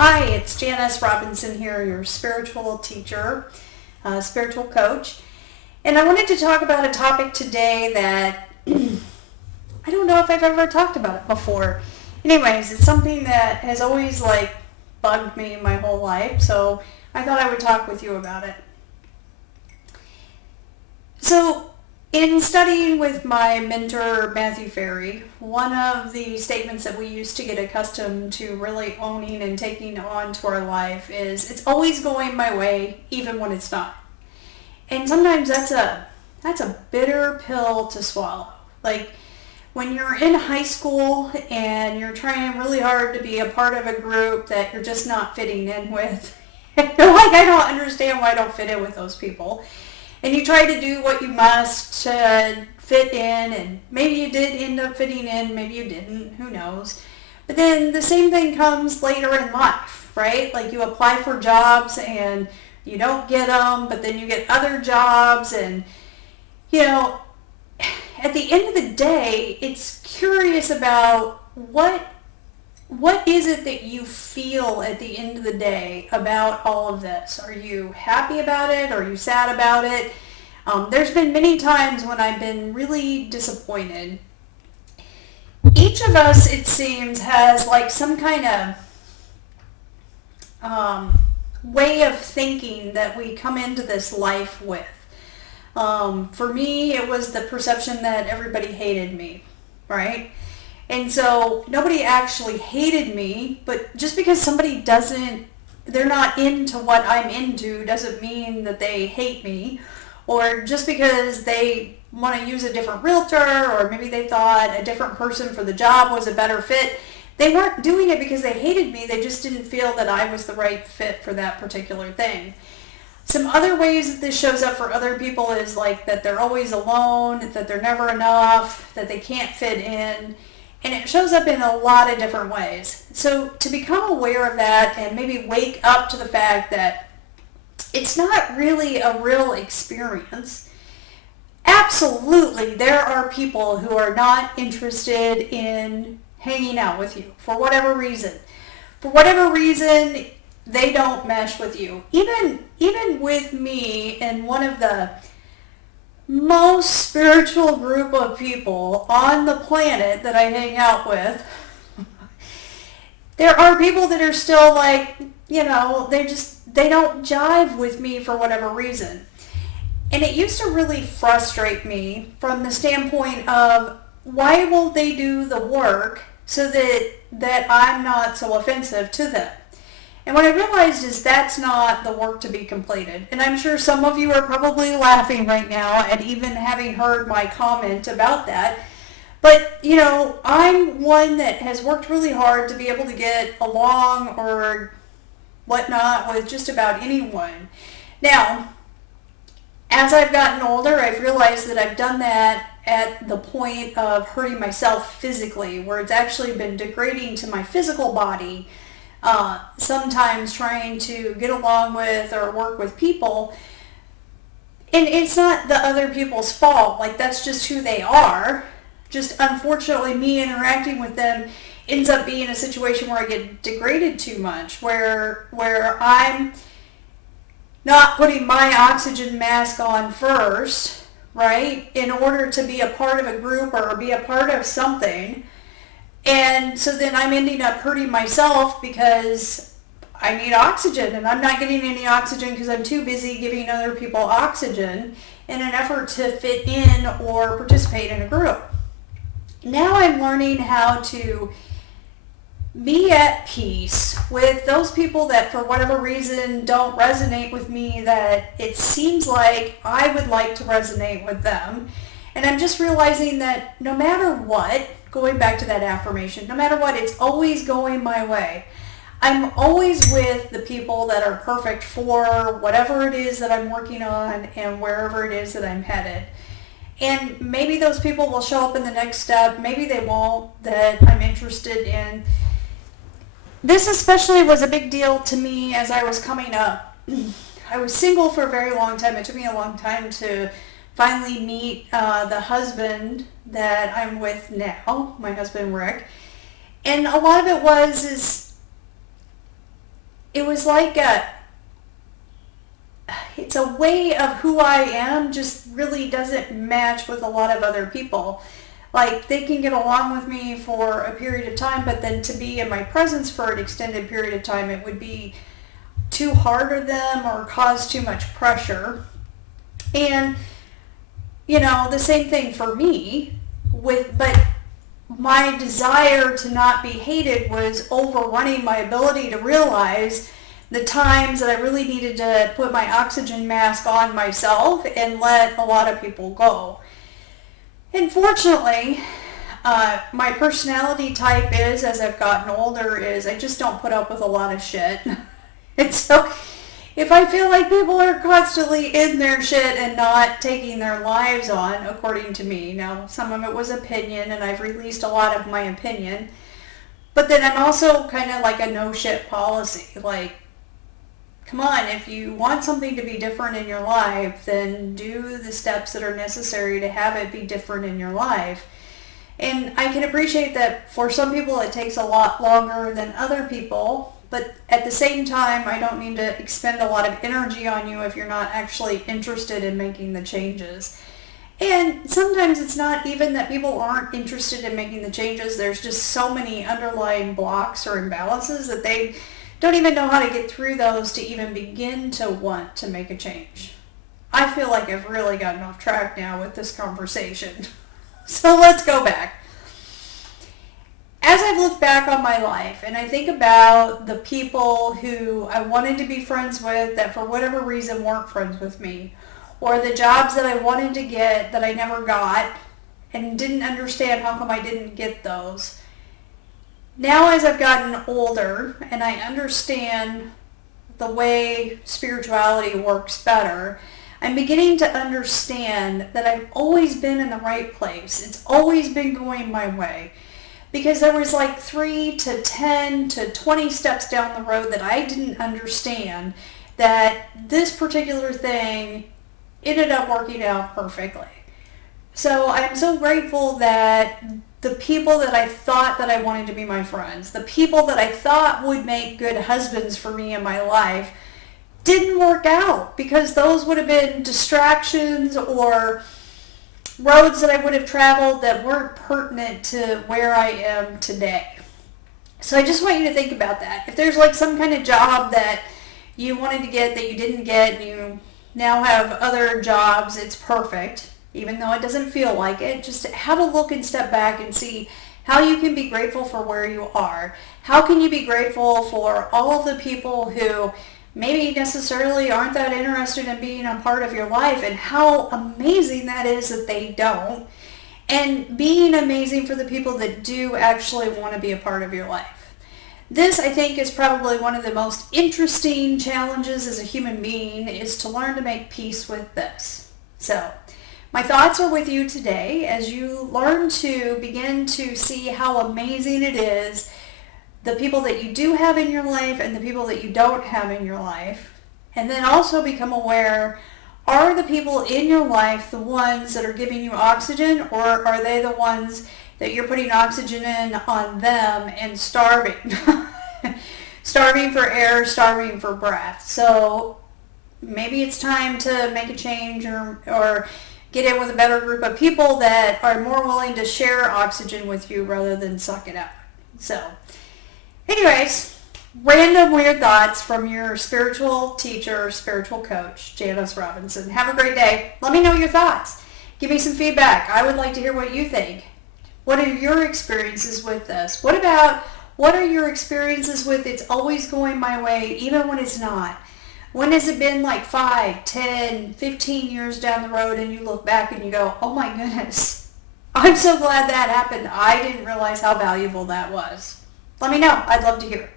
Hi, it's Janice Robinson here, your spiritual teacher, spiritual coach. And I wanted to talk about a topic today that I don't know if I've ever talked about it before. Anyways, it's something that has always bugged me my whole life, so I thought I would talk with you about it. So, in studying with my mentor, Matthew Ferry, one of the statements that we used to get accustomed to really owning and taking on to our life is, it's always going my way, even when it's not. And sometimes that's a bitter pill to swallow. Like, when you're in high school and you're trying really hard to be a part of a group that you're just not fitting in with, you're like, I don't understand why I don't fit in with those people. And you try to do what you must to fit in, and maybe you did end up fitting in, maybe you didn't, who knows. But then the same thing comes later in life, right? Like you apply for jobs and you don't get them, but then you get other jobs, and at the end of the day, it's curious about what is it that you feel at the end of the day about all of this? Are you happy about it? Are you sad about it? There's been many times when I've been really disappointed. Each of us, it seems, has some kind of way of thinking that we come into this life with. For me, it was the perception that everybody hated me, right? And so nobody actually hated me, but just because somebody they're not into what I'm into doesn't mean that they hate me. Or just because they want to use a different realtor, or maybe they thought a different person for the job was a better fit. They weren't doing it because they hated me, they just didn't feel that I was the right fit for that particular thing. Some other ways that this shows up for other people is that they're always alone, that they're never enough, that they can't fit in. And it shows up in a lot of different ways. So to become aware of that and maybe wake up to the fact that it's not really a real experience. Absolutely, there are people who are not interested in hanging out with you for whatever reason. For whatever reason, they don't mesh with you. Even with me and one of the most spiritual group of people on the planet that I hang out with, there are people that are still they don't jive with me for whatever reason. And it used to really frustrate me from the standpoint of, why won't they do the work so that I'm not so offensive to them? And what I realized is that's not the work to be completed. And I'm sure some of you are probably laughing right now at even having heard my comment about that. But, I'm one that has worked really hard to be able to get along or whatnot with just about anyone. Now, as I've gotten older, I've realized that I've done that at the point of hurting myself physically, where it's actually been degrading to my physical body. Sometimes trying to get along with or work with people, and it's not the other people's fault. That's just who they are. Just unfortunately, me interacting with them ends up being a situation where I get degraded too much, where I'm not putting my oxygen mask on first, right, in order to be a part of a group or be a part of something. And so then I'm ending up hurting myself because I need oxygen, and I'm not getting any oxygen because I'm too busy giving other people oxygen in an effort to fit in or participate in a group. Now I'm learning how to be at peace with those people that for whatever reason don't resonate with me, that it seems like I would like to resonate with them. And I'm just realizing that no matter what, going back to that affirmation, no matter what, it's always going my way. I'm always with the people that are perfect for whatever it is that I'm working on and wherever it is that I'm headed. And maybe those people will show up in the next step, maybe they won't, that I'm interested in. This especially was a big deal to me as I was coming up. I was single for a very long time. It took me a long time to finally meet the husband that I'm with now, my husband Rick. And a lot of it is it was like it's a way of who I am just really doesn't match with a lot of other people. Like, they can get along with me for a period of time, but then to be in my presence for an extended period of time, it would be too hard for them or cause too much pressure. And, the same thing for me, but my desire to not be hated was overrunning my ability to realize the times that I really needed to put my oxygen mask on myself and let a lot of people go. Unfortunately, my personality type is, as I've gotten older, is I just don't put up with a lot of shit. And so if I feel like people are constantly in their shit and not taking their lives on, according to me, now some of it was opinion and I've released a lot of my opinion, but then I'm also kind of like a no shit policy. Like, come on, if you want something to be different in your life, then do the steps that are necessary to have it be different in your life. And I can appreciate that for some people it takes a lot longer than other people, but at the same time, I don't need to expend a lot of energy on you if you're not actually interested in making the changes. And sometimes it's not even that people aren't interested in making the changes. There's just so many underlying blocks or imbalances that they don't even know how to get through those to even begin to want to make a change. I feel like I've really gotten off track now with this conversation. So let's go back. As I've looked back on my life and I think about the people who I wanted to be friends with that for whatever reason weren't friends with me, or the jobs that I wanted to get that I never got and didn't understand how come I didn't get those. Now as I've gotten older and I understand the way spirituality works better, I'm beginning to understand that I've always been in the right place. It's always been going my way. Because there was like 3 to 10 to 20 steps down the road that I didn't understand that this particular thing ended up working out perfectly. So I'm so grateful that the people that I thought that I wanted to be my friends, the people that I thought would make good husbands for me in my life, didn't work out because those would have been distractions or roads that I would have traveled that weren't pertinent to where I am today. So I just want you to think about that. If there's like some kind of job that you wanted to get that you didn't get and you now have other jobs, it's perfect. Even though it doesn't feel like it, just have a look and step back and see how you can be grateful for where you are. How can you be grateful for all of the people who maybe necessarily aren't that interested in being a part of your life, and how amazing that is that they don't, and being amazing for the people that do actually want to be a part of your life. This, I think, is probably one of the most interesting challenges as a human being, is to learn to make peace with this. So my thoughts are with you today as you learn to begin to see how amazing it is, the people that you do have in your life and the people that you don't have in your life. And then also become aware, are the people in your life the ones that are giving you oxygen, or are they the ones that you're putting oxygen in on them and starving? Starving for air, starving for breath. So maybe it's time to make a change or get in with a better group of people that are more willing to share oxygen with you rather than suck it out. So anyways, random weird thoughts from your spiritual teacher, spiritual coach, Janice Robinson. Have a great day. Let me know your thoughts. Give me some feedback. I would like to hear what you think. What are your experiences with this? What are your experiences with it's always going my way even when it's not? When has it been like 5, 10, 15 years down the road and you look back and you go, oh my goodness, I'm so glad that happened. I didn't realize how valuable that was. Let me know. I'd love to hear it.